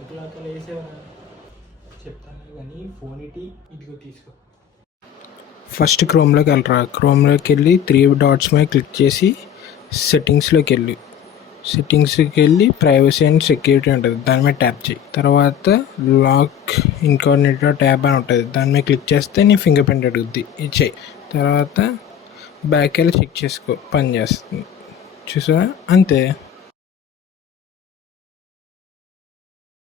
ఫోన్కి లాక్ ఎలా వేసేవరా? చెప్తాను కానీ ఫోన్ ఇదిగో తీసుకో. ఫస్ట్ క్రోమ్లోకి వెళ్ళరా. క్రోమ్లోకి వెళ్ళి 3 డాట్స్ మీద క్లిక్ చేసి సెట్టింగ్స్కి వెళ్ళి ప్రైవసీ అండ్ సెక్యూరిటీ ఉంటుంది, దాని మీద ట్యాప్ చేయి. తర్వాత లాక్ ఇన్కాగ్నిటో ట్యాబ్ అని ఉంటుంది, దాని మీద క్లిక్ చేస్తే నీ ఫింగర్ ప్రింట్ అడుగుద్ది, ఇది చేయి. తర్వాత బ్యాక్ వెళ్ళి చెక్ చేసుకో, పని చేస్తుంది. చూసా, అంతే.